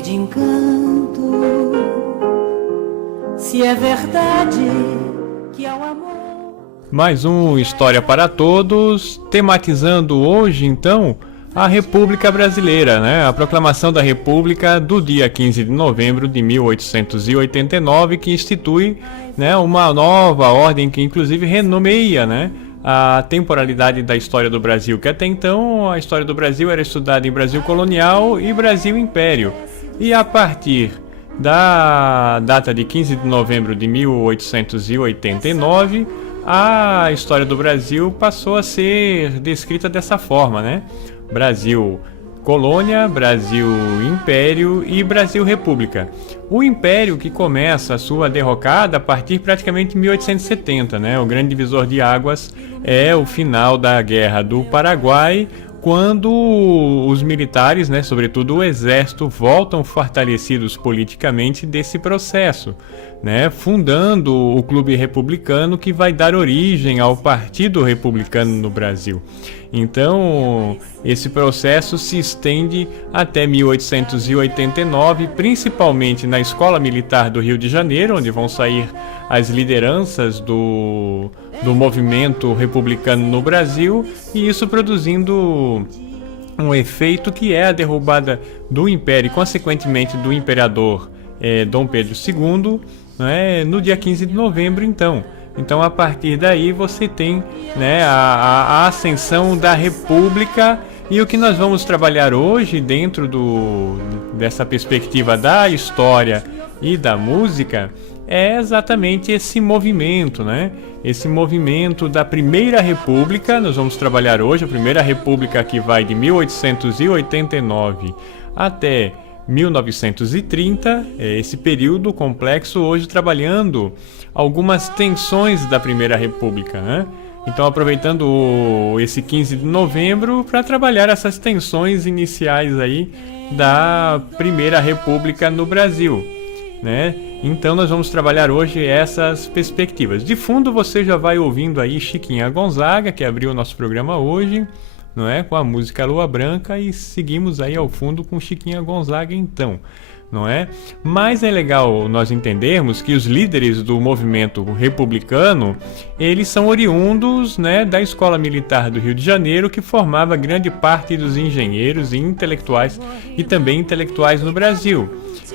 cheio de encanto. Se é verdade que ao amor... Mais um História para Todos, tematizando hoje então a República Brasileira, né? A proclamação da República do dia 15 de novembro de 1889, que institui, né, uma nova ordem que inclusive renomeia, né, a temporalidade da história do Brasil, que até então a história do Brasil era estudada em Brasil colonial e Brasil império. E a partir da data de 15 de novembro de 1889, a história do Brasil passou a ser descrita dessa forma, né? Brasil colônia, Brasil império e Brasil república. O império que começa a sua derrocada a partir praticamente de 1870, né? O grande divisor de águas é o final da Guerra do Paraguai, quando os militares, né, sobretudo o exército, voltam fortalecidos politicamente desse processo, né, fundando o Clube Republicano, que vai dar origem ao Partido Republicano no Brasil. Então, esse processo se estende até 1889, principalmente na Escola Militar do Rio de Janeiro, onde vão sair as lideranças do movimento republicano no Brasil, e isso produzindo um efeito que é a derrubada do Império e, consequentemente, do imperador Dom Pedro II, né, no dia 15 de novembro, então. Então, a partir daí, você tem, né, a ascensão da República. E o que nós vamos trabalhar hoje, dentro dessa perspectiva da história e da música, é exatamente esse movimento, né? Esse movimento da Primeira República. Nós vamos trabalhar hoje a Primeira República, que vai de 1889 até 1930, esse período complexo, hoje trabalhando algumas tensões da Primeira República, né? Então, aproveitando esse 15 de novembro para trabalhar essas tensões iniciais aí da Primeira República no Brasil, né? Então, nós vamos trabalhar hoje essas perspectivas. De fundo, você já vai ouvindo aí Chiquinha Gonzaga, que abriu o nosso programa hoje, não é? Com a música Lua Branca, e seguimos aí ao fundo com Chiquinha Gonzaga, então, não é? Mas é legal nós entendermos que os líderes do movimento republicano, eles são oriundos, né, da Escola Militar do Rio de Janeiro, que formava grande parte dos engenheiros e intelectuais, e também intelectuais no Brasil.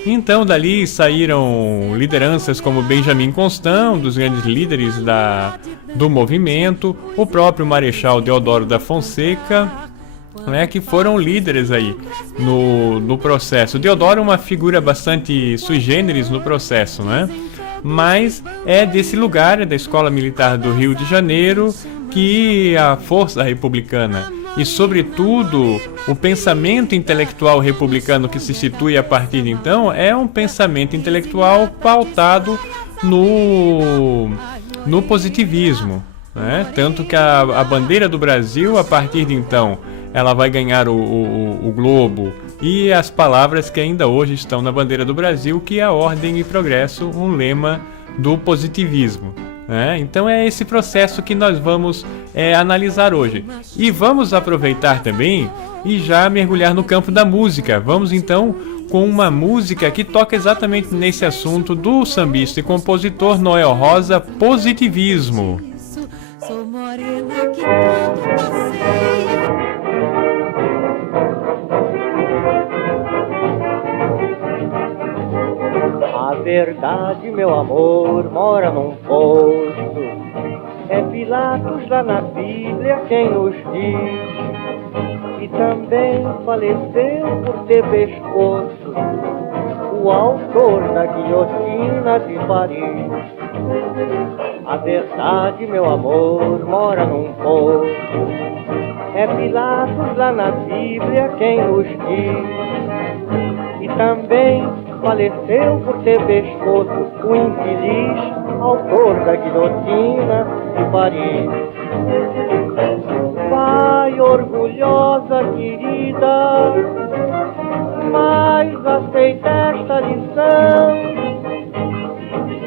Então, dali saíram lideranças como Benjamin Constant, um dos grandes líderes do movimento, o próprio Marechal Deodoro da Fonseca, né, que foram líderes aí no processo. Deodoro é uma figura bastante sui generis no processo, né? Mas é desse lugar, é da Escola Militar do Rio de Janeiro, que a força republicana e, sobretudo, o pensamento intelectual republicano que se institui a partir de então é um pensamento intelectual pautado no positivismo, né? Tanto que a bandeira do Brasil, a partir de então, ela vai ganhar o globo e as palavras que ainda hoje estão na bandeira do Brasil, que é a ordem e progresso, um lema do positivismo, né? Então é esse processo que nós vamos analisar hoje. E vamos aproveitar também e já mergulhar no campo da música. Vamos então com uma música que toca exatamente nesse assunto do sambista e compositor Noel Rosa, Positivismo. Sou morena que tanto passei. A verdade, meu amor, mora num poço. É Pilatos lá na Bíblia quem nos diz. E também faleceu por ter pescoço o autor da guilhotina de Paris. A verdade, meu amor, mora num poço. É Pilatos lá na Bíblia quem nos diz. E também faleceu por ter pescoço o infeliz autor da guilhotina de Paris. Vai, orgulhosa querida, mas aceita esta lição.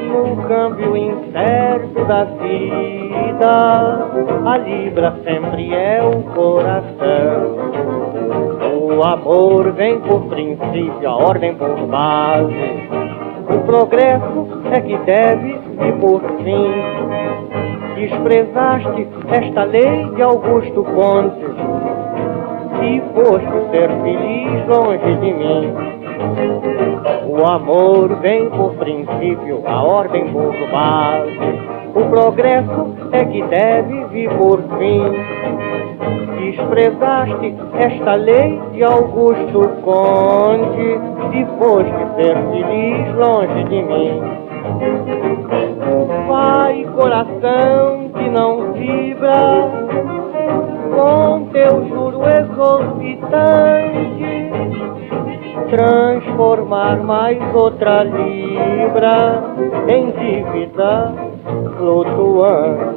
No câmbio incerto da vida, a libra sempre é o coração. O O amor vem por princípio, a ordem por base. O progresso é que deve vir por fim. Desprezaste esta lei de Augusto Conte e foste ser feliz longe de mim. O amor vem por princípio, a ordem por base. O progresso é que deve vir por fim. Desprezaste esta lei de Augusto Conte e foste ser feliz longe de mim. Vai, coração que não vibra com teu juro exorbitante, transformar mais outra libra em dívida flutuante.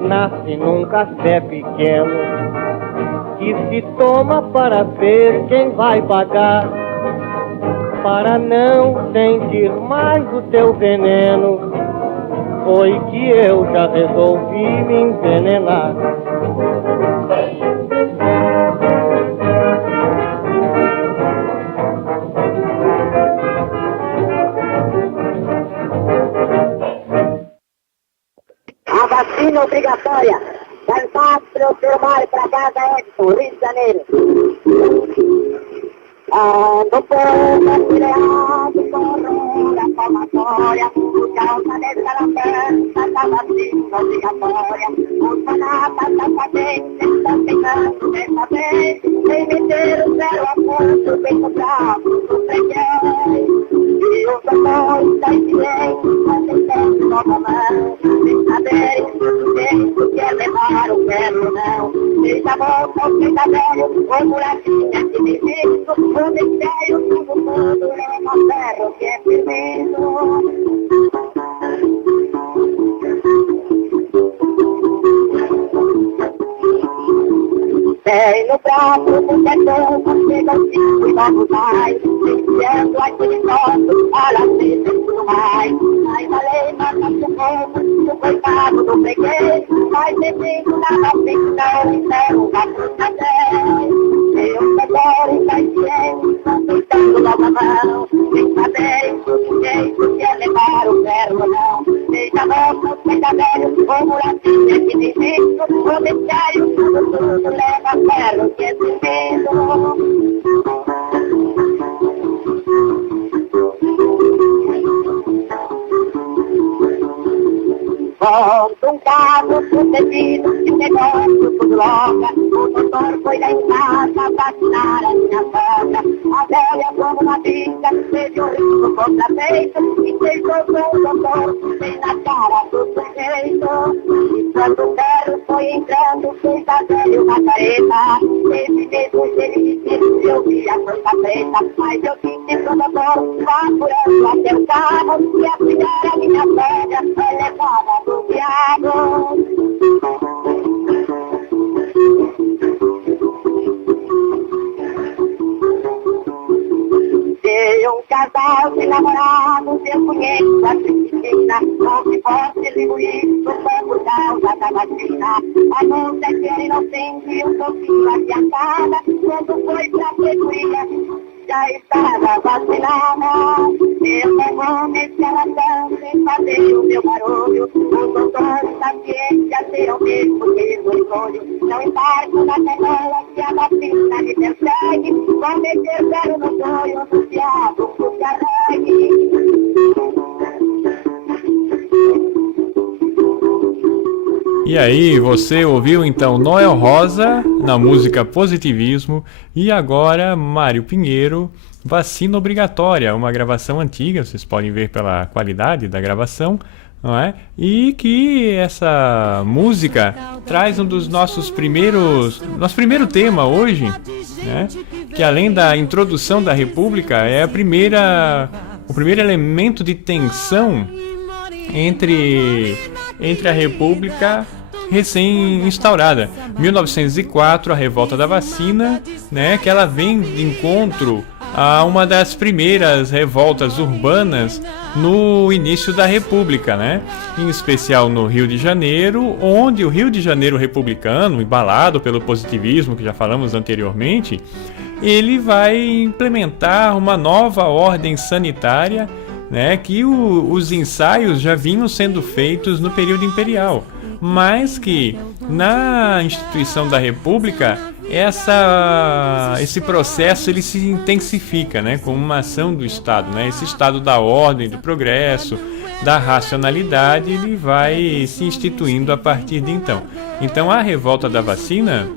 Nasce num café pequeno que se toma para ver quem vai pagar, para não sentir mais o teu veneno. Foi que eu já resolvi me envenenar. Vacina obrigatória. Cantar firmar para casa Edson, Rio de Janeiro. Ando por criado por a palmatória, por causa dessa lambança da vacina obrigatória. Os fanatas da patente estão tentando dessa vez, sem meter o zero a ponto, bem cobrado do freguês. E os doutores da ciência tentando nova mão, sem saberem o que é levar o ferro não. Seja bom ou seja velho, ou mulatinha que me visto, o mistério todo mundo leva ferro que é firmino. Tem no prato do sertão, chega o cinco e logo vai, iniciando aquele nosso, para ser tudo mais. Mas a lei mata seu povo, o coitado do freguês, vai servindo na vacina, encerra o gato na 10. Eu agora está ciência, tentando logo a mão, sem saber o jeito que é levar o ferro ou não. Seja moço, seja velho, ou mulatinha que me visto, o mistério tudo leva ferro que é tremendo. Volta um carro sucedido, de negócio tudo loca. O doutor foi lá em casa vacinar a minha sogra. A velha como uma bicha, teve um risco contra-feito e deixou com o doutor, sem na cara do sujeito. E quando o ferro foi entrando, fez a velha uma careta. Esse mesmo jeito eu vi a coisa preta. Mas eu disse pro doutor, vá apurando até o carro, e a cuidar a minha sogra foi levada do diabo. Dei um casal de namorados, eu conheço a Cristina, não se pode distribuir no campo da vacina. A moça que era inocente, um pouquinho adiantada, quando foi pra pecuia, já estava vacinada. Eu não me escalação sem fazer o meu barulho. O doutor da ciência ter o mesmo que o escolho. Não embarco na tela que a vacina me persegue, vou meter zero no corpo. E aí, você ouviu então Noel Rosa na música Positivismo e agora Mário Pinheiro, Vacina Obrigatória, uma gravação antiga, vocês podem ver pela qualidade da gravação, não é? E que essa música traz um dos nosso primeiro tema hoje, né? Que além da introdução da República é o primeiro elemento de tensão entre a República recém-instaurada. 1904, a Revolta da Vacina, né, que ela vem de encontro a uma das primeiras revoltas urbanas no início da República, né? Em especial no Rio de Janeiro, onde o Rio de Janeiro republicano, embalado pelo positivismo, que já falamos anteriormente, ele vai implementar uma nova ordem sanitária, né, que os ensaios já vinham sendo feitos no período imperial, mas que na instituição da República esse processo ele se intensifica, né, como uma ação do Estado, né, esse Estado da ordem, do progresso, da racionalidade, ele vai se instituindo a partir de então. Então a Revolta da Vacina,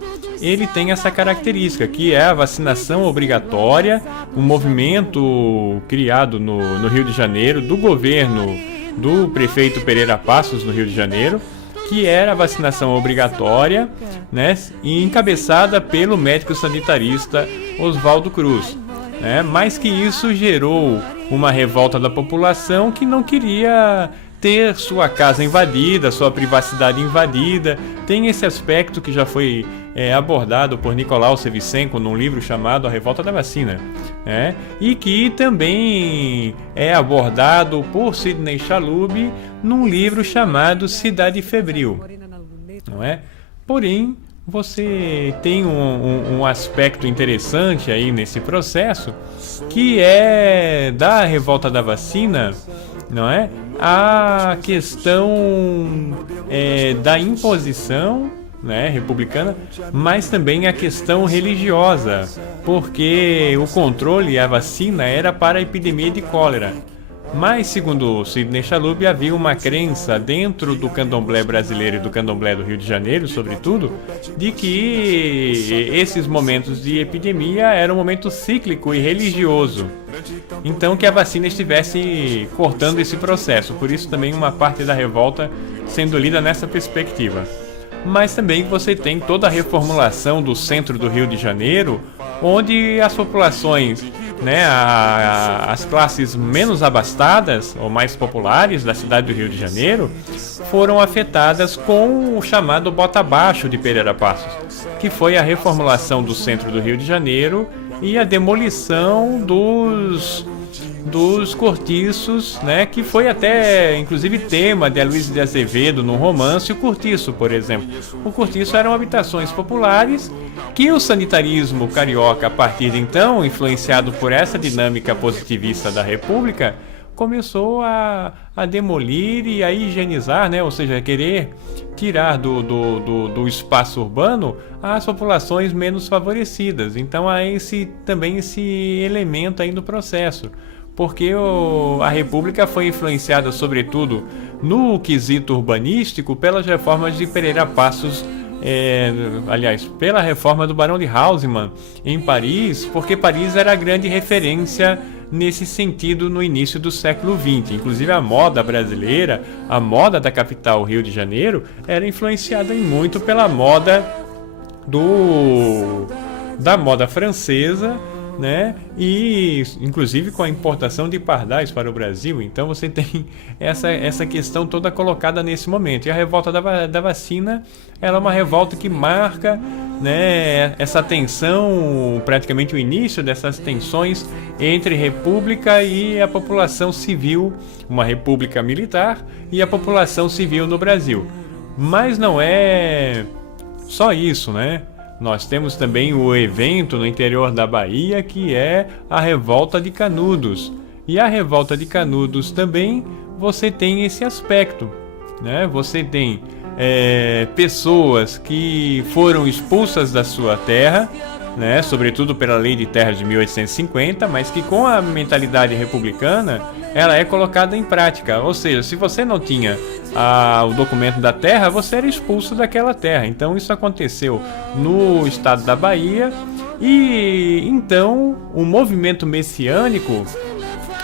ele tem essa característica, que é a vacinação obrigatória, um movimento criado no Rio de Janeiro, do governo do prefeito Pereira Passos, no Rio de Janeiro, que era a vacinação obrigatória, né, e encabeçada pelo médico sanitarista Oswaldo Cruz, né, mas que isso gerou uma revolta da população que não queria ter sua casa invadida, sua privacidade invadida. Tem esse aspecto que já foi abordado por Nicolau Sevicenko num livro chamado A Revolta da Vacina, né? E que também é abordado por Sidney Chalub num livro chamado Cidade Febril, não é? Porém, você tem um aspecto interessante aí nesse processo, que é da Revolta da Vacina, não é? A questão da imposição, né, republicana, mas também a questão religiosa, porque o controle e a vacina era para a epidemia de cólera. Mas, segundo Sidney Chalub, havia uma crença dentro do candomblé brasileiro e do candomblé do Rio de Janeiro, sobretudo, de que esses momentos de epidemia eram um momento cíclico e religioso. Então, que a vacina estivesse cortando esse processo. Por isso, também uma parte da revolta sendo lida nessa perspectiva. Mas também você tem toda a reformulação do centro do Rio de Janeiro, onde as populações, né, as classes menos abastadas ou mais populares da cidade do Rio de Janeiro foram afetadas com o chamado bota abaixo de Pereira Passos, que foi a reformulação do centro do Rio de Janeiro e a demolição dos cortiços, né, que foi até inclusive tema de Aloysio de Azevedo no romance O Cortiço, por exemplo. O cortiço eram habitações populares que o sanitarismo carioca, a partir de então, influenciado por essa dinâmica positivista da República, começou a demolir e a higienizar, né, ou seja, querer tirar do espaço urbano as populações menos favorecidas. Então há também esse elemento aí no processo, porque a República foi influenciada, sobretudo, no quesito urbanístico, pelas reformas de Pereira Passos, pela reforma do Barão de Haussmann em Paris, porque Paris era a grande referência nesse sentido no início do século XX. Inclusive a moda brasileira, a moda da capital Rio de Janeiro, era influenciada muito pela moda da moda francesa, né? E inclusive com a importação de pardais para o Brasil. Então você tem essa questão toda colocada nesse momento. E a revolta da vacina, ela é uma revolta que marca, né, essa tensão, praticamente o início dessas tensões entre república e a população civil, uma república militar e a população civil no Brasil. Mas não é só isso, né? Nós temos também o evento no interior da Bahia, que é a Revolta de Canudos. E a Revolta de Canudos também você tem esse aspecto, né? Você tem pessoas que foram expulsas da sua terra, né? Sobretudo pela Lei de Terras de 1850, mas que com a mentalidade republicana ela é colocada em prática. Ou seja, se você não tinha o documento da terra, você era expulso daquela terra. Então isso aconteceu no estado da Bahia, e então o movimento messiânico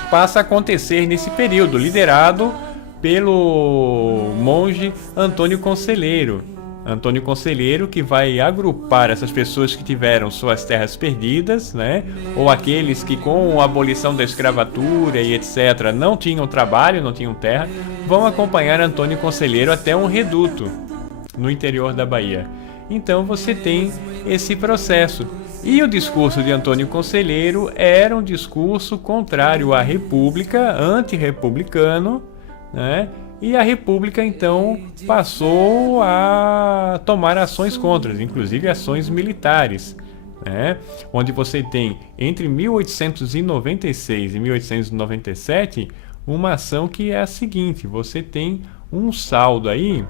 passa a acontecer nesse período, liderado pelo monge Antônio Conselheiro. Antônio Conselheiro, que vai agrupar essas pessoas que tiveram suas terras perdidas, né? Ou aqueles que com a abolição da escravatura e etc. não tinham trabalho, não tinham terra, vão acompanhar Antônio Conselheiro até um reduto no interior da Bahia. Então você tem esse processo. E o discurso de Antônio Conselheiro era um discurso contrário à República, antirrepublicano, né? E a República então passou a tomar ações contra, inclusive ações militares, né? Onde você tem entre 1896 e 1897 uma ação que é a seguinte: você tem um saldo aí,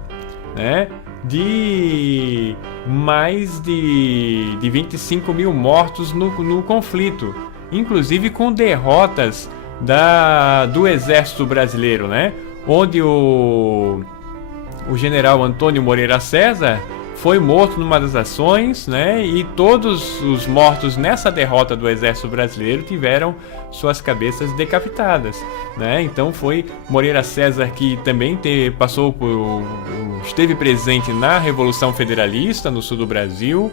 né, de mais de 25 mil mortos no conflito, inclusive com derrotas do exército brasileiro, né? Onde o general Antônio Moreira César foi morto numa das ações, né? E todos os mortos nessa derrota do exército brasileiro tiveram suas cabeças decapitadas, né? Então foi Moreira César que também esteve presente na Revolução Federalista no sul do Brasil,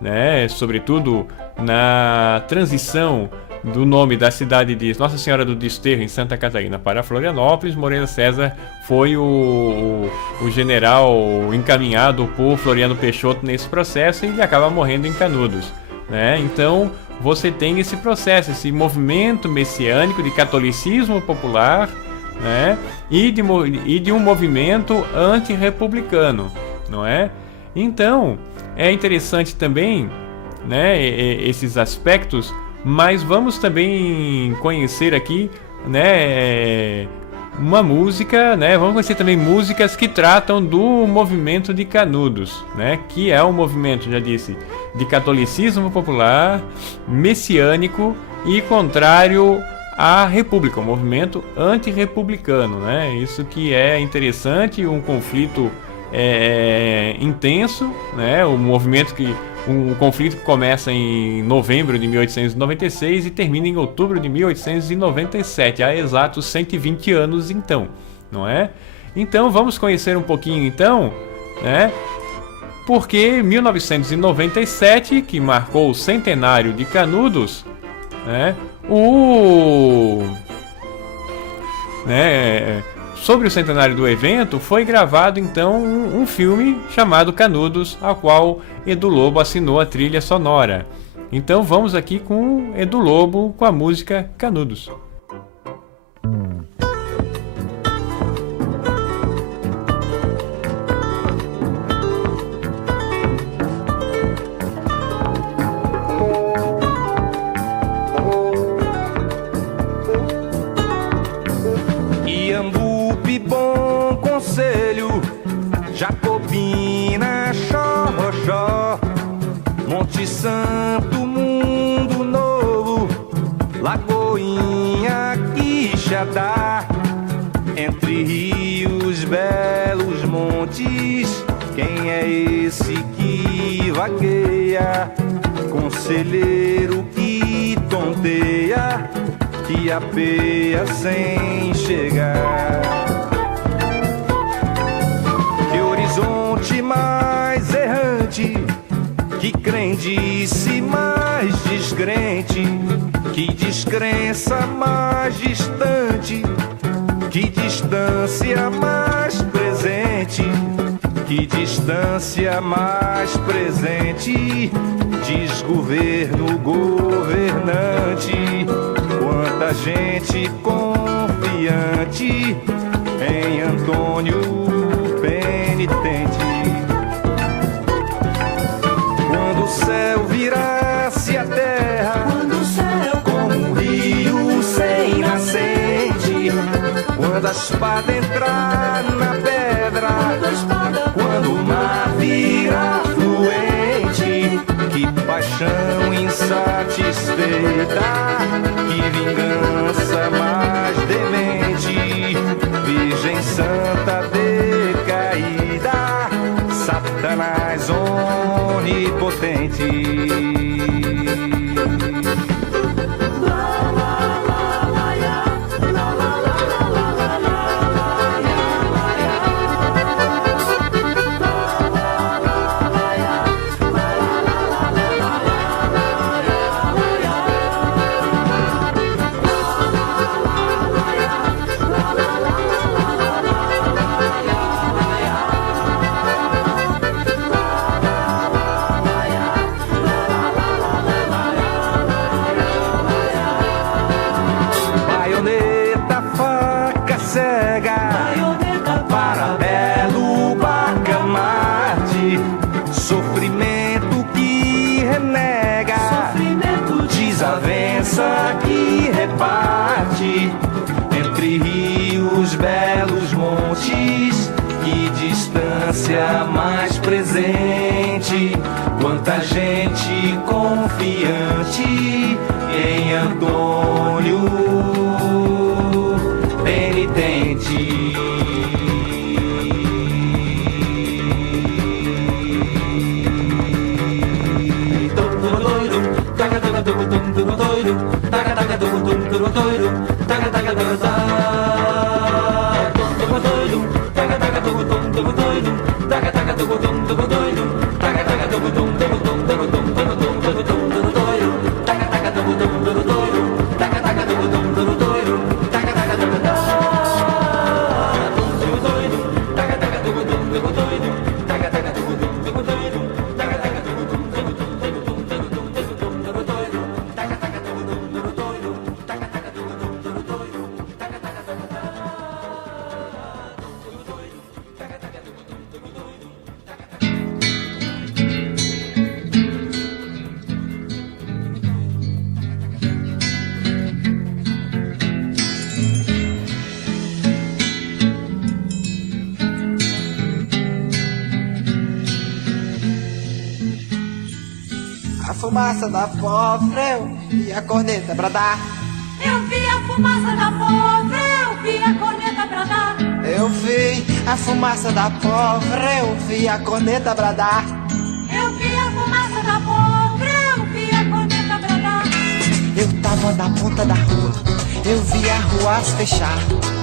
né? Sobretudo na transição do nome da cidade de Nossa Senhora do Desterro, em Santa Catarina, para Florianópolis. Moreira César foi o general encaminhado por Floriano Peixoto nesse processo, e ele acaba morrendo em Canudos, né? Então você tem esse processo, esse movimento messiânico de catolicismo popular, né? E de um movimento antirrepublicano, não é? Então é interessante também, né, esses aspectos. Mas vamos também conhecer aqui, né, uma música, né? Vamos conhecer também músicas que tratam do movimento de Canudos, né? Que é um movimento, já disse, de catolicismo popular, messiânico e contrário à República, um movimento antirrepublicano, né? Isso que é interessante, um conflito intenso, né? Um conflito que começa em novembro de 1896 e termina em outubro de 1897, há exatos 120 anos então, não é? Então vamos conhecer um pouquinho então, né? Porque 1997, que marcou o centenário de Canudos, né? Sobre o centenário do evento, foi gravado então um filme chamado Canudos, ao qual Edu Lobo assinou a trilha sonora. Então vamos aqui com Edu Lobo com a música Canudos. Jacobina, Xorroxó, Monte Santo, Mundo Novo, Lagoinha, Quixadá, entre rios, belos montes, quem é esse que vagueia? Conselheiro que tonteia, que apeia sem chegar. Horizonte mais errante, que crendice mais descrente, que descrença mais distante, que distância mais presente, que distância mais presente, desgoverno governante, quanta gente confiante em Antônio penitente. Quando o céu virasse a terra, como um rio sem nascente, quando a espada entrar na pedra, quando o mar virar fluente, que paixão insatisfeita, que vingança mais demente. cega, paralelo, bacamarte, sofrimento que renega, desavença que reparte, entre rios, belos montes, que distância mais presente, quanta gente confiante em Antônio penitente. A fumaça da pólvora e a corneta pra dar. Eu vi a fumaça da pólvora, eu vi a corneta bradar. Eu vi a fumaça da pólvora, eu vi a corneta bradar. Eu vi a fumaça da pólvora, eu vi a corneta bradar. Eu tava na ponta da rua, eu vi a rua se fechar.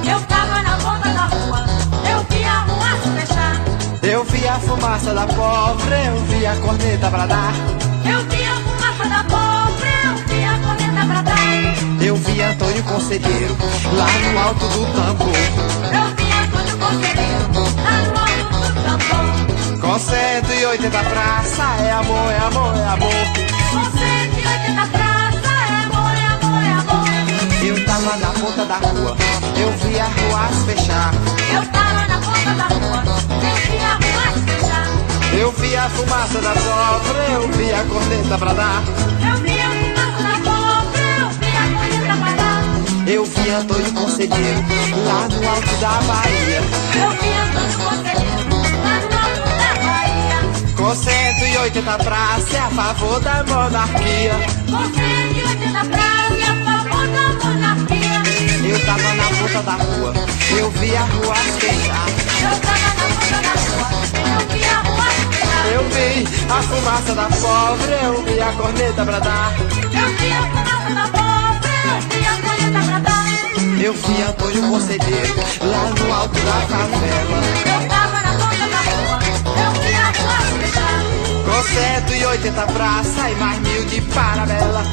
Eu tava na ponta da rua, eu vi a rua se fechar. Eu vi a fumaça da pólvora, eu vi a corneta bradar. Eu vi a fumaça da pólvora, eu vi a corneta bradar. Eu vi Antônio Conselheiro lá no alto do tambor. Eu vi Antônio Conselheiro lá no alto do tambor. Com 180 praça, é amor, é amor, é amor. Com 180 praça, é amor, é amor, é amor. Eu tava na ponta da rua, eu vi a rua se fechar. Eu tava na ponta da rua, eu vi a rua se fechar. Eu vi a fumaça da pólvora, eu vi a corneta bradar. Eu vi a fumaça da pólvora, eu vi a corneta bradar. Eu vi Antônio Conselheiro lá no alto da Bahia. Eu vi Antônio Conselheiro lá no alto da Bahia. Com 180 praça, é a favor da monarquia. Com 180 praça, é a favor da monarquia. Eu tava na ponta da rua, eu vi a rua se fechar. Eu tava na ponta da rua, eu vi a rua se fechar. Eu vi a fumaça da pólvora, eu vi a corneta bradar. Eu vi a fumaça da pólvora, eu vi a corneta bradar. Eu vi Antônio Conselheiro lá no alto da favela. Eu tava na ponta da rua, eu vi a rua se fechar. Com 180 praça e mais 1000 de parabela.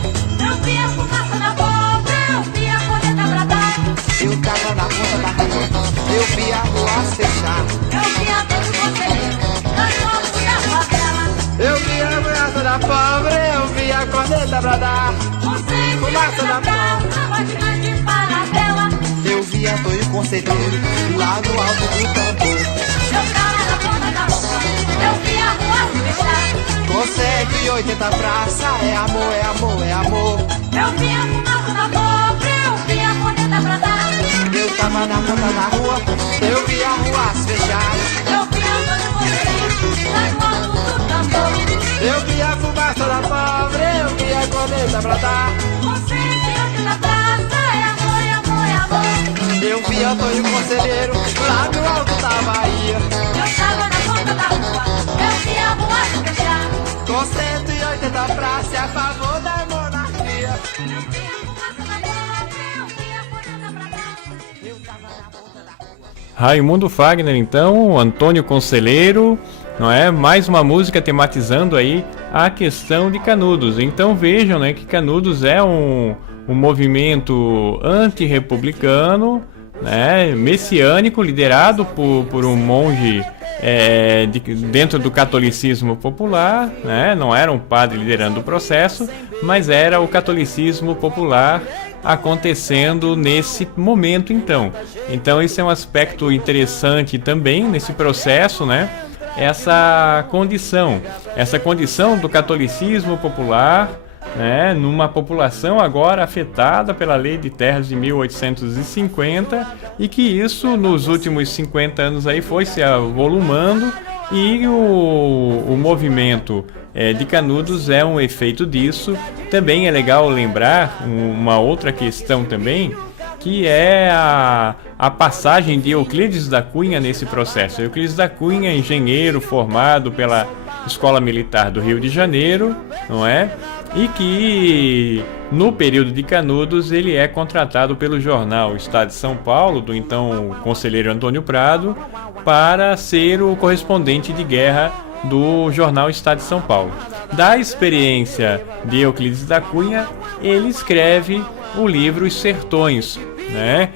Eu vi a fumaça da pólvora, eu vi a corneta bradar. Eu tava na ponta da rua, eu vi a rua se fechar. Eu vi Antônio Conselheiro lá no alto da favela. Eu vi a fumaça da pólvora, eu vi a corneta bradar. Com 180 praça, mais de paradela. Eu vi Antônio Conselheiro lá no alto do tambor. Eu tava na ponta da rua, eu vi a rua se fechar. Com 180 praça, é amor, é amor, é amor. Eu vi a fumaça da pólvora, eu vi a corneta bradar. Eu tava na ponta da rua, eu vi a rua se fechar. Eu vi Antônio Conselheiro lá no alto do tambor. Eu vi a fumaça da pólvora, eu vi a corneta bradar. Com 180 praça, é amor, é amor, é amor. Eu vi Antônio Conselheiro lá no alto da Bahia. Eu tava na ponta da rua, eu vi a rua se fechar. Com 180 praça, é a favor da monarquia. Eu vi a fumaça da pólvora, eu vi a corneta bradar. Eu tava na ponta da rua. Raimundo Fagner, então, Antônio Conselheiro, não é? Mais uma música tematizando aí a questão de Canudos. Então vejam, né, que Canudos é um movimento antirrepublicano né, messiânico, liderado por um monge dentro do catolicismo popular, né? Não era um padre liderando o processo, mas era o catolicismo popular acontecendo nesse momento então esse é um aspecto interessante também nesse processo, né? Essa condição do catolicismo popular, né, numa população agora afetada pela Lei de Terras de 1850 e que isso nos últimos 50 anos aí foi se avolumando e o movimento de Canudos é um efeito disso. Também é legal lembrar uma outra questão também, que é a passagem de Euclides da Cunha nesse processo. Euclides da Cunha, engenheiro formado pela Escola Militar do Rio de Janeiro, não é? E que no período de Canudos ele é contratado pelo jornal Estado de São Paulo, do então conselheiro Antônio Prado, para ser o correspondente de guerra do jornal Estado de São Paulo. Da experiência de Euclides da Cunha, ele escreve o livro Os Sertões, né?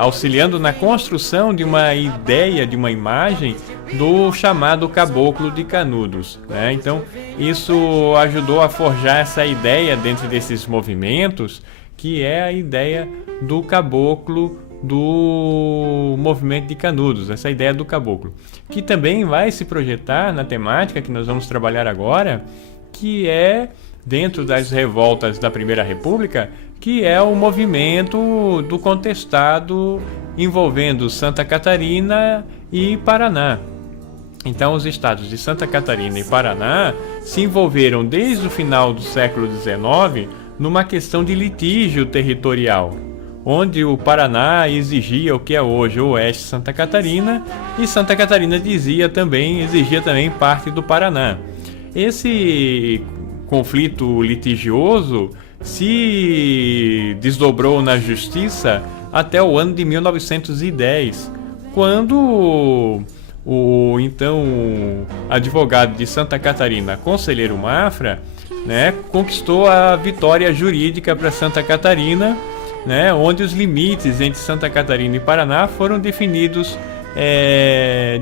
Auxiliando na construção de uma ideia, de uma imagem do chamado Caboclo de Canudos, né? Então, isso ajudou a forjar essa ideia dentro desses movimentos, que é a ideia do caboclo do movimento de Canudos, essa ideia do caboclo, que também vai se projetar na temática que nós vamos trabalhar agora, que é dentro das revoltas da Primeira República, que é o movimento do contestado envolvendo Santa Catarina e Paraná. Então, os estados de Santa Catarina e Paraná se envolveram desde o final do século XIX numa questão de litígio territorial, onde o Paraná exigia o que é hoje o Oeste de Santa Catarina e Santa Catarina exigia também parte do Paraná. Esse conflito litigioso se desdobrou na justiça até o ano de 1910, quando o então advogado de Santa Catarina, Conselheiro Mafra, né, conquistou a vitória jurídica para Santa Catarina, né, onde os limites entre Santa Catarina e Paraná foram definidos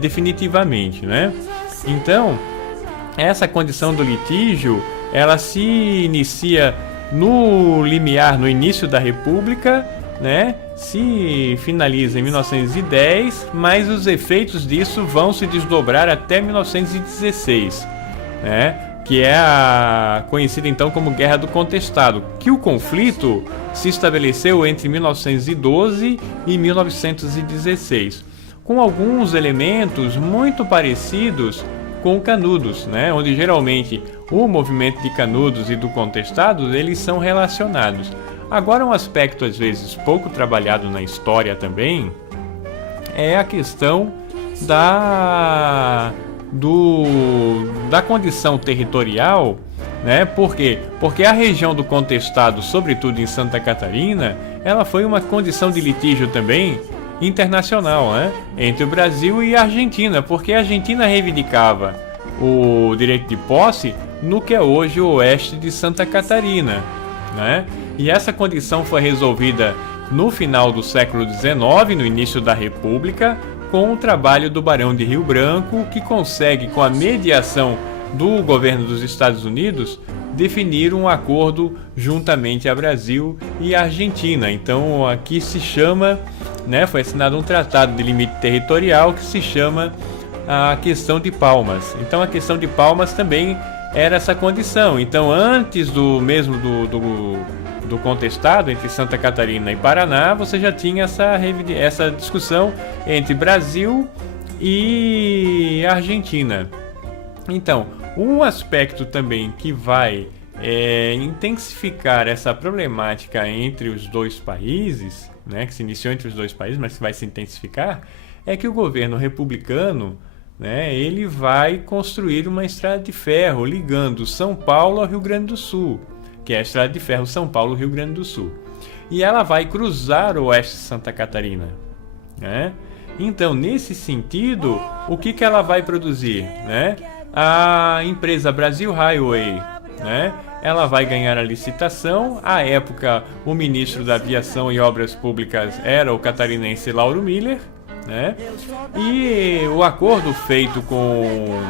definitivamente, né? Então, essa condição do litígio, ela se inicia no limiar, no início da República, né? Se finaliza em 1910, mas os efeitos disso vão se desdobrar até 1916, né? Que é a conhecida então como Guerra do Contestado, que o conflito se estabeleceu entre 1912 e 1916, com alguns elementos muito parecidos com Canudos, né? Onde geralmente o movimento de Canudos e do Contestado eles são relacionados. Agora, um aspecto às vezes pouco trabalhado na história também é a questão da condição territorial, né? Por quê? Porque a região do Contestado, sobretudo em Santa Catarina, ela foi uma condição de litígio também internacional, né? Entre o Brasil e a Argentina, porque a Argentina reivindicava o direito de posse no que é hoje o oeste de Santa Catarina, né? E essa condição foi resolvida no final do século XIX, no início da República, com o trabalho do Barão de Rio Branco, que consegue, com a mediação do governo dos Estados Unidos, definir um acordo juntamente a Brasil e a Argentina. Então aqui se chama, né, foi assinado um tratado de limite territorial que se chama a questão de Palmas. Então a questão de Palmas também era essa condição. Então antes do contestado entre Santa Catarina e Paraná, você já tinha essa discussão entre Brasil e Argentina. Então, um aspecto também que vai intensificar essa problemática entre os dois países, né, que se iniciou entre os dois países, mas que vai se intensificar, é que o governo republicano, né, ele vai construir uma estrada de ferro ligando São Paulo ao Rio Grande do Sul, que é a estrada de ferro São Paulo-Rio Grande do Sul. E ela vai cruzar o oeste de Santa Catarina, né? Então, nesse sentido, o que ela vai produzir, né? A empresa Brasil Highway, né? ela vai ganhar a licitação. À época, o ministro da Aviação e Obras Públicas era o catarinense Lauro Miller, né? E o acordo feito com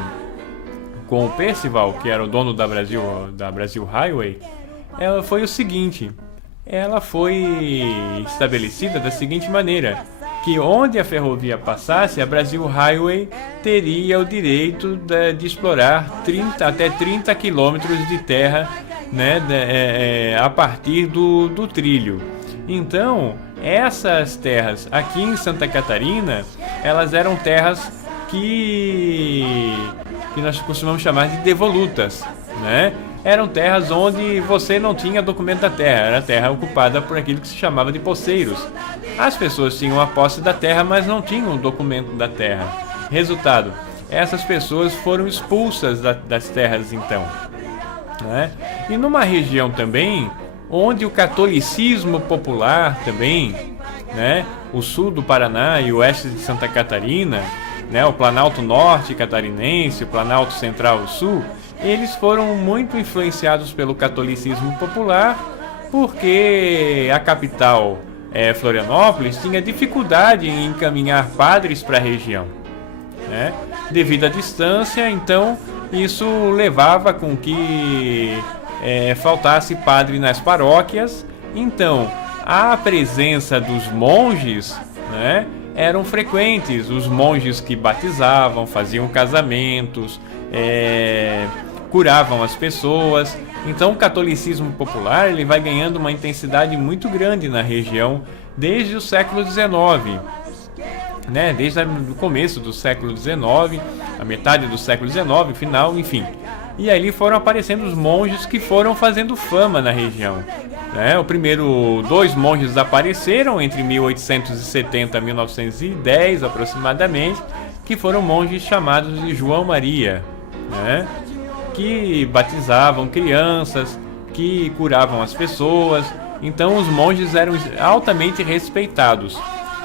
o Percival, que era o dono da Brasil Highway, ela foi o seguinte: ela foi estabelecida da seguinte maneira, que onde a ferrovia passasse, a Brasil Highway teria o direito de explorar até 30 quilômetros de terra, né, a partir do trilho. Então, essas terras aqui em Santa Catarina, elas eram terras que nós costumamos chamar de devolutas, né? Eram terras onde você não tinha documento da terra, era terra ocupada por aquilo que se chamava de poceiros. As pessoas tinham a posse da terra, mas não tinham o documento da terra. Resultado, essas pessoas foram expulsas das terras então, né? E numa região também onde o catolicismo popular também, né, o sul do Paraná e o oeste de Santa Catarina, né, o Planalto Norte catarinense, o Planalto Central e Sul, eles foram muito influenciados pelo catolicismo popular, porque a capital, Florianópolis, tinha dificuldade em encaminhar padres para a região, né? Devido à distância, então isso levava com que faltasse padre nas paróquias. Então a presença dos monges, né, eram frequentes, os monges que batizavam, faziam casamentos, curavam as pessoas. Então o catolicismo popular ele vai ganhando uma intensidade muito grande na região desde o século XIX, né? Desde o começo do século XIX, a metade do século XIX, final, enfim. E ali foram aparecendo os monges que foram fazendo fama na região, né? Dois monges apareceram entre 1870 e 1910 aproximadamente, que foram monges chamados de João Maria, né? Que batizavam crianças, que curavam as pessoas. Então os monges eram altamente respeitados,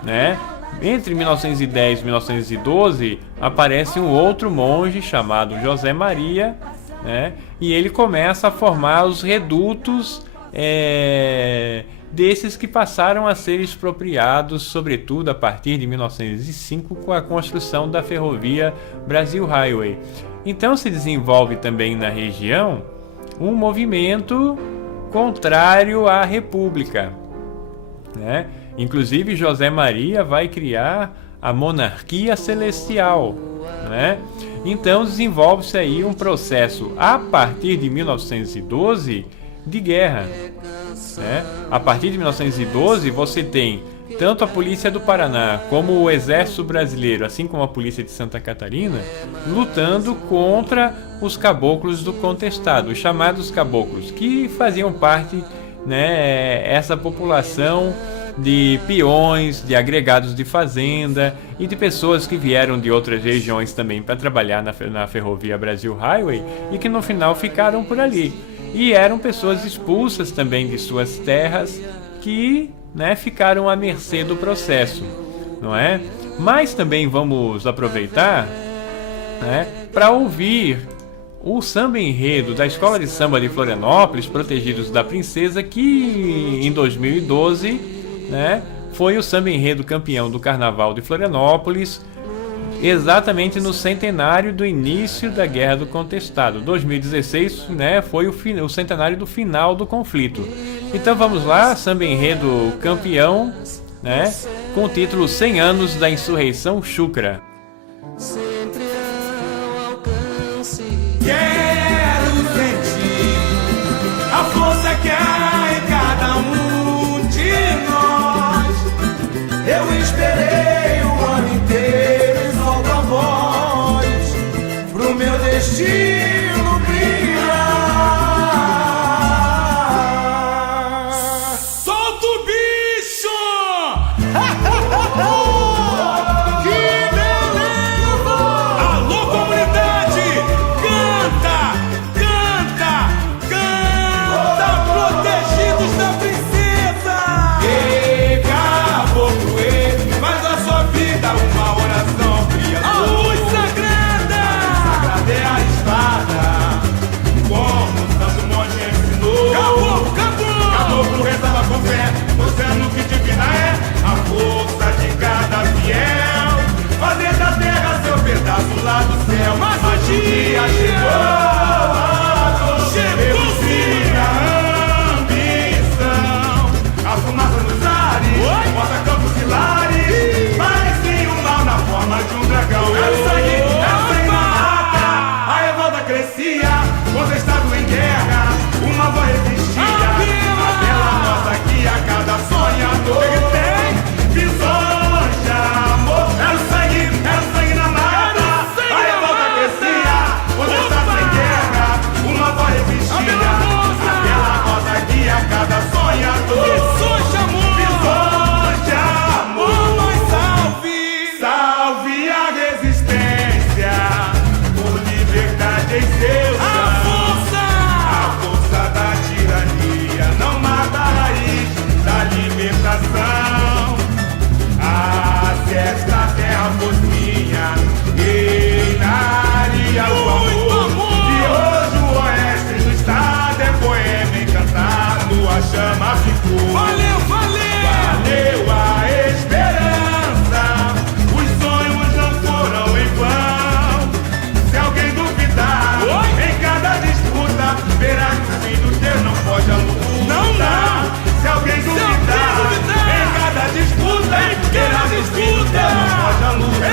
né? Entre 1910 e 1912 aparece um outro monge chamado José Maria, né? E ele começa a formar os redutos desses que passaram a ser expropriados, sobretudo a partir de 1905, com a construção da ferrovia Brasil Highway. Então se desenvolve também na região um movimento contrário à República, né? Inclusive José Maria vai criar a monarquia celestial, né? Então desenvolve-se aí um processo a partir de 1912 de guerra, né? A partir de 1912 você tem tanto a Polícia do Paraná como o Exército Brasileiro, assim como a Polícia de Santa Catarina, lutando contra os caboclos do contestado, os chamados caboclos, que faziam parte, né, essa população de peões, de agregados de fazenda e de pessoas que vieram de outras regiões também para trabalhar na ferrovia Brasil Highway e que no final ficaram por ali. E eram pessoas expulsas também de suas terras que, né, ficaram à mercê do processo, não é? Mas também vamos aproveitar, né, para ouvir o samba enredo da Escola de Samba de Florianópolis, Protegidos da Princesa, que em 2012, né, foi o samba enredo campeão do Carnaval de Florianópolis, exatamente no centenário do início da Guerra do Contestado. 2016, né, foi o centenário do final do conflito. Então vamos lá, samba enredo campeão, né, com o título 100 anos da insurreição Chucra. Quero sentir a força que há em cada um de nós. Eu esperei o ano inteiro e solto a voz pro meu destino brilhar. Solta o bicho! Que beleza! fumaça nos ares, bota campos e lares. Parecia um mal na forma de um dragão. Era sangue na mata. A revolta crescia, contestado em guerra. Uma voz resistia, aquela nossa guia, cada sonhador tem visões de amor. Era sangue na mata. A revolta crescia, contestado em guerra. Uma voz resistia, aquela nossa guia, cada sonhador. Visões de amor, visões de amor. Mas salve a resistência por liberdade em seu chão. A força da tirania não mata a raiz da libertação. Ah, se esta terra fosse minha, reinaria o amor. E hoje o oeste do estado é poema encantado, a chama ficou. Valeu a esperança, os sonhos não foram em vão. Se alguém duvidar, em cada disputa, verá que o fim do teu não pode a luta. Se alguém duvidar, em cada disputa, verá que o fim do teu não pode a luta.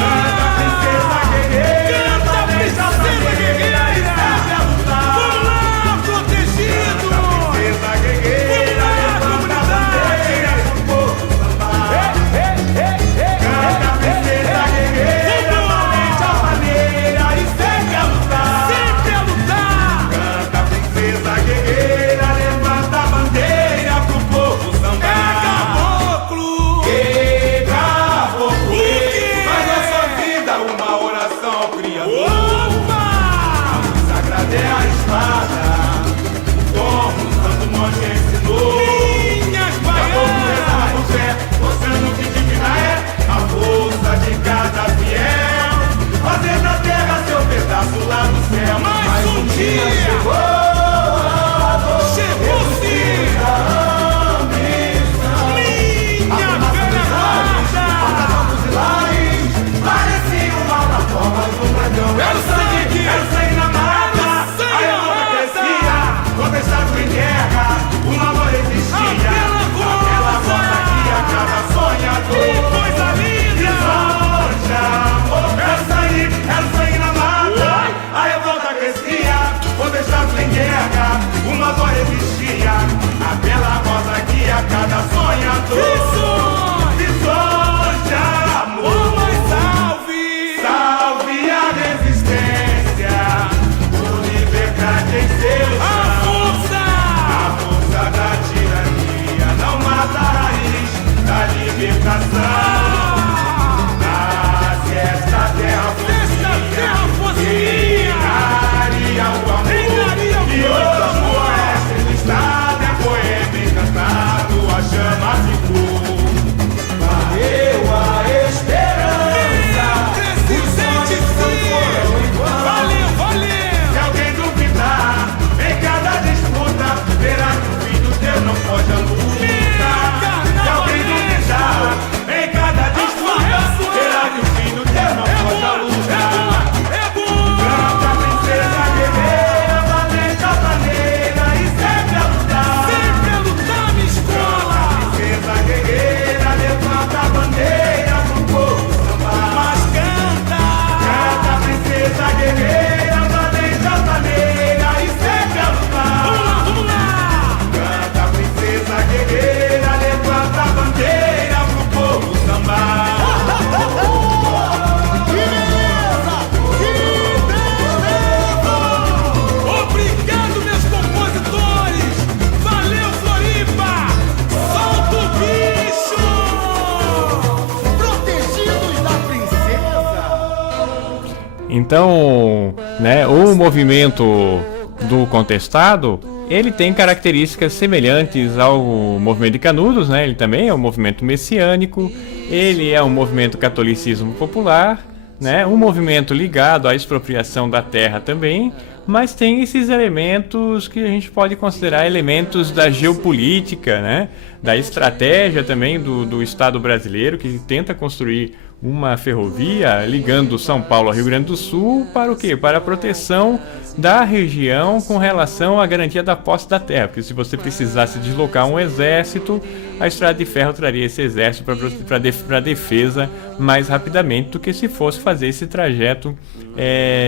Canta, princesa guerreira, deixa a princesa guerreira e sabe a lutar. Canta, princesa guerreira, levanta a bandeira pro povo sambar. Canta, princesa guerreira, valente a maneira e sempre a lutar. Canta, princesa guerreira, levanta a bandeira pro povo sambar. Que caboclo, faz da sua vida uma oração ao Criador. A luz sagrada é a espada, como o santo monge ensinou. Caboclo reza no pé, mostrando que divina é a força de cada fiel. Fazer da terra seu pedaço lá do céu. Mas um dia chegou. Parecia um mal na forma de um dragão. Era sangue na mata. A revolta crescia, contestado em guerra. Uma voz resistia, aquela voz aqui a cada sonhador. Visões de amor. Era sangue na mata. A revolta crescia, contestado em guerra. Uma voz resistia, aquela voz aqui a cada sonhador. Visões de amor. Salve a resistência por liberdade em seu chão. A força da tirania não mata a raiz da libertação. Ah, se esta terra fosse minha, reinaria o amor. E hoje o oeste do estado é poema encantado, a chama ficou. Valeu a esperança, os sonhos não foram em vão. Se alguém duvidar, em cada disputa, verá que o fim do teu não pode a luta. Se alguém duvidar, em cada disputa, verá que o fim do teu não pode a luta. Canta, princesa guerreira, valente altaneira e sempre a lutar. Canta, princesa guerreira, levanta a bandeira pro povo sambar. Canta, princesa guerreira, valente altaneira e sempre a lutar. Canta, princesa guerreira, levanta a bandeira pro povo sambar. Obrigado, meus compositores! Valeu, Floripa! Solta o bicho! Protegidos da princesa! Então, né, o movimento do contestado, ele tem características semelhantes ao movimento de Canudos, né? Ele também é um movimento messiânico, ele é um movimento catolicismo popular, né? Um movimento ligado à expropriação da terra também, mas tem esses elementos que a gente pode considerar elementos da geopolítica, né? Da estratégia também do Estado brasileiro, que tenta construir uma ferrovia ligando São Paulo ao Rio Grande do Sul para o quê? Para a proteção da região com relação à garantia da posse da terra, porque se você precisasse deslocar um exército, a estrada de ferro traria esse exército para a defesa mais rapidamente do que se fosse fazer esse trajeto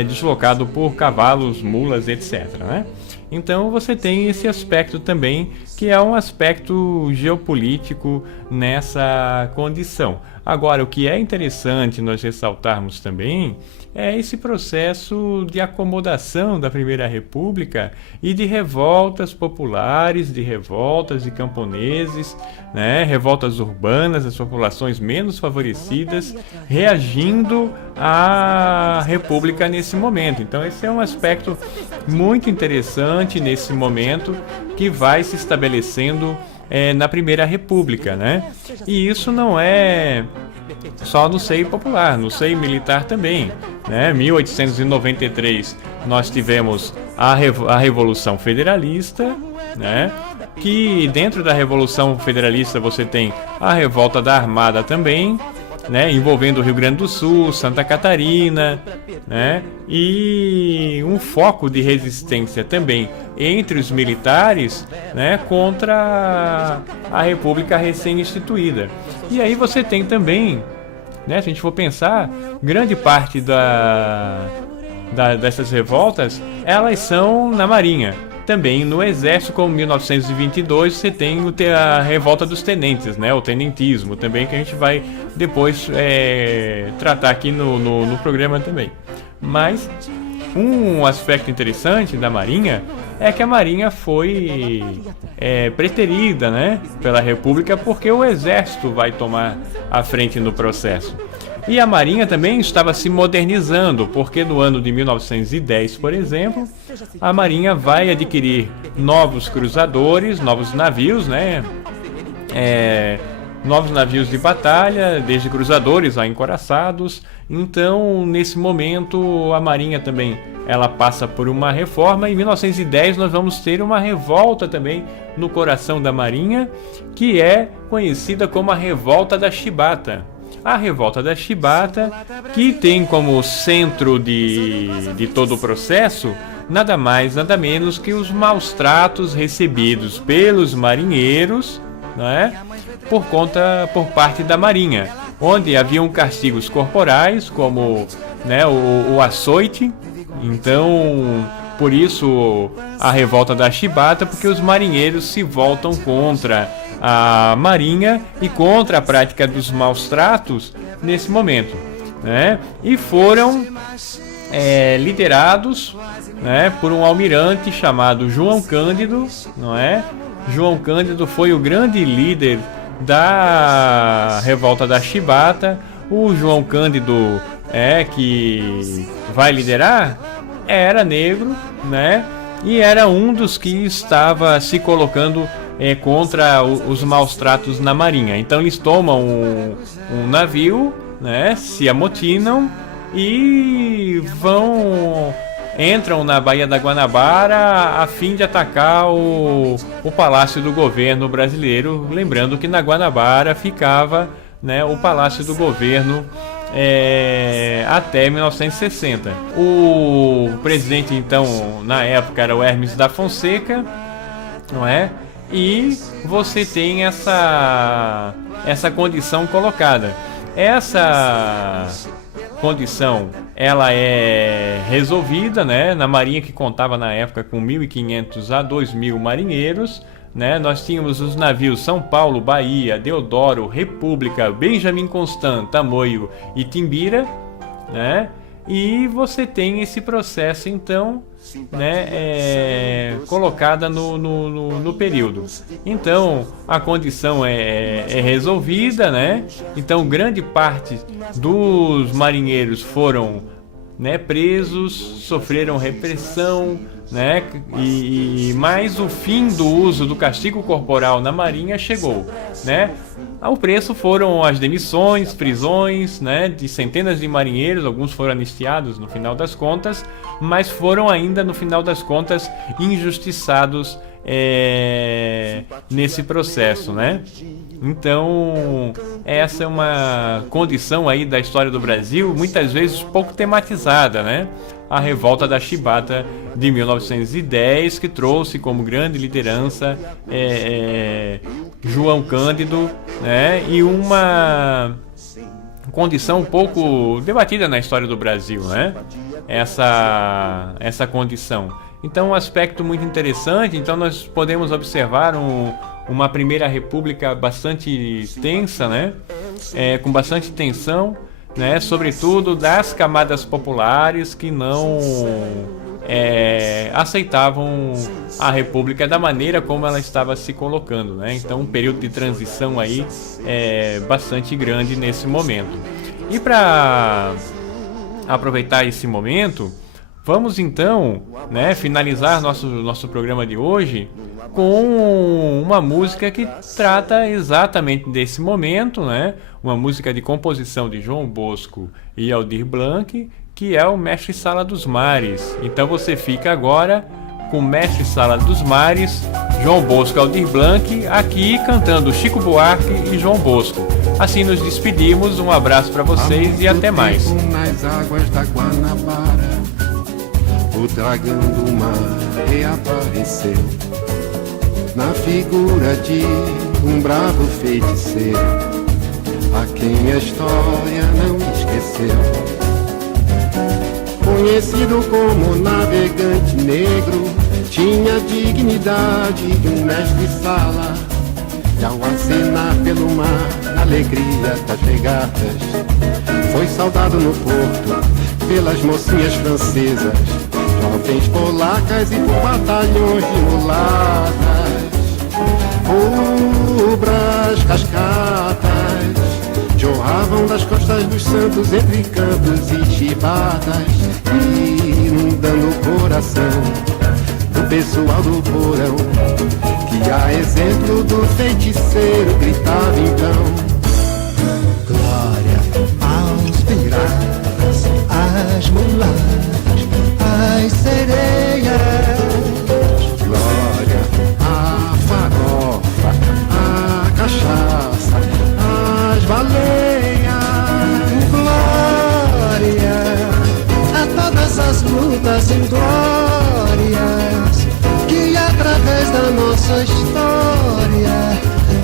deslocado por cavalos, mulas, etc., né? Então você tem esse aspecto também, que é um aspecto geopolítico nessa condição. Agora, o que é interessante nós ressaltarmos também é esse processo de acomodação da Primeira República e de revoltas populares, de revoltas de camponeses, né, revoltas urbanas, das populações menos favorecidas, reagindo à República nesse momento. Então esse é um aspecto muito interessante nesse momento que vai se estabelecendo na Primeira República, né? E isso não é só no seio popular, no seio militar também, né? 1893 nós tivemos a Revolução Federalista, né? Que dentro da Revolução Federalista você tem a revolta da Armada também, né? Envolvendo o Rio Grande do Sul, Santa Catarina, né? E um foco de resistência também entre os militares, né? Contra a República recém-instituída. E aí você tem também, né? Se a gente for pensar, grande parte dessas revoltas, elas são na Marinha. Também no Exército, como 1922, você tem a revolta dos tenentes, né? O tenentismo também, que a gente vai depois tratar aqui no programa também. Mas um aspecto interessante da Marinha é que a Marinha foi preterida, né, pela República, porque o Exército vai tomar a frente no processo. E a Marinha também estava se modernizando, porque no ano de 1910, por exemplo, a Marinha vai adquirir novos cruzadores, novos navios, né? Novos navios de batalha, desde cruzadores a encoraçados. Então, nesse momento, a Marinha também ela passa por uma reforma. Em 1910 nós vamos ter uma revolta também no coração da Marinha, que é conhecida como a Revolta da Chibata. A Revolta da Chibata, que tem como centro de todo o processo nada mais, nada menos que os maus tratos recebidos pelos marinheiros, né, por parte da Marinha, onde haviam castigos corporais, como, né, o açoite. Então, por isso a Revolta da Chibata, porque os marinheiros se voltam contra a Marinha e contra a prática dos maus tratos nesse momento, né? E foram liderados, né, por um almirante chamado João Cândido, não é? João Cândido foi o grande líder da Revolta da Chibata. O João Cândido que vai liderar era negro, né? E era um dos que estava se colocando contra os maus tratos na Marinha. Então eles tomam um navio, né, se amotinam e entram na Baía da Guanabara a fim de atacar o Palácio do Governo brasileiro. Lembrando que na Guanabara ficava, né, o Palácio do Governo até 1960. O presidente, então, na época era o Hermes da Fonseca, não é? E você tem essa condição colocada. Essa condição ela é resolvida, né, na Marinha, que contava na época com 1.500 a 2.000 marinheiros, né? Nós tínhamos os navios São Paulo, Bahia, Deodoro, República, Benjamin Constant, Tamoio e Timbira, né? E você tem esse processo, então, né, colocada no período. Então a condição é resolvida, né? Então grande parte dos marinheiros foram, né, presos, sofreram repressão, né? E mais o fim do uso do castigo corporal na Marinha chegou, né? Ao preço foram as demissões, prisões, né, de centenas de marinheiros. Alguns foram anistiados no final das contas, mas foram ainda no final das contas injustiçados nesse processo, né? Então, essa é uma condição aí da história do Brasil, muitas vezes pouco tematizada, né? A revolta da Chibata de 1910, que trouxe como grande liderança João Cândido, né? E uma condição um pouco debatida na história do Brasil, né? Essa condição. Então, um aspecto muito interessante. Então, nós podemos observar uma primeira república bastante tensa, né? Com bastante tensão, né? Sobretudo das camadas populares que não aceitavam a república da maneira como ela estava se colocando, né? Então, um período de transição aí bastante grande nesse momento. E para aproveitar esse momento, vamos então, né, finalizar nosso programa de hoje com uma música que trata exatamente desse momento, né? Uma música de composição de João Bosco e Aldir Blanc, que é o Mestre Sala dos Mares. Então você fica agora com o Mestre Sala dos Mares, João Bosco e Aldir Blanc, aqui cantando Chico Buarque e João Bosco. Assim nos despedimos, um abraço para vocês e até mais. Nas águas da Guanabara, o dragão do mar reapareceu na figura de um bravo feiticeiro, a quem a história não esqueceu. Conhecido como navegante negro, tinha a dignidade de um mestre-sala, e ao acenar pelo mar, na alegria das regatas, foi saudado no porto pelas mocinhas francesas, jovens polacas e por batalhões de mulatas. Rubras cascatas jorravam das costas dos santos entre cantos e chibatas, inundando o coração do pessoal do porão, que a exemplo do feiticeiro gritava então: glória aos piratas, às mulatas, às sereias, glória à farofa, à cachaça, às baleias, glória a todas as lutas inglórias que através da nossa história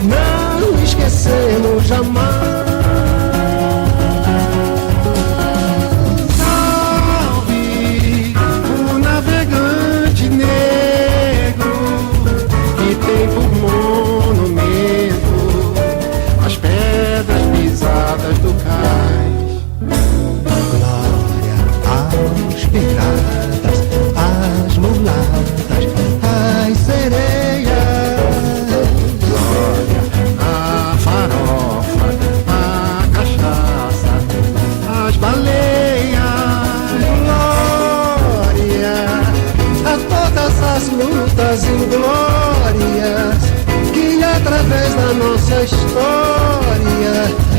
não esquecemos jamais. Salve o navegante negro que tem por monumento as pedras pisadas do cais. Glória aos piratas, às mulatas, às sereias, glória à farofa, à cachaça, às baleias, glória a todas as lutas inglórias que através da nossa história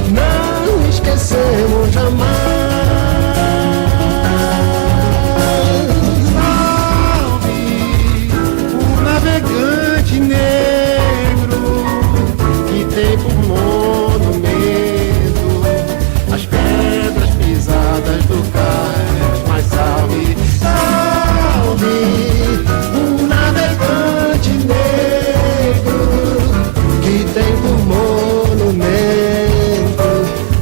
não esquecemos jamais. Navegante negro que tem por monumento as pedras pisadas do cais. Mas salve, salve o navegante negro que tem por monumento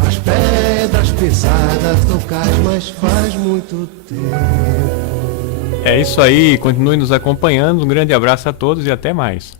as pedras pisadas do cais. Mas faz muito tempo. É isso aí, continue nos acompanhando, um grande abraço a todos e até mais.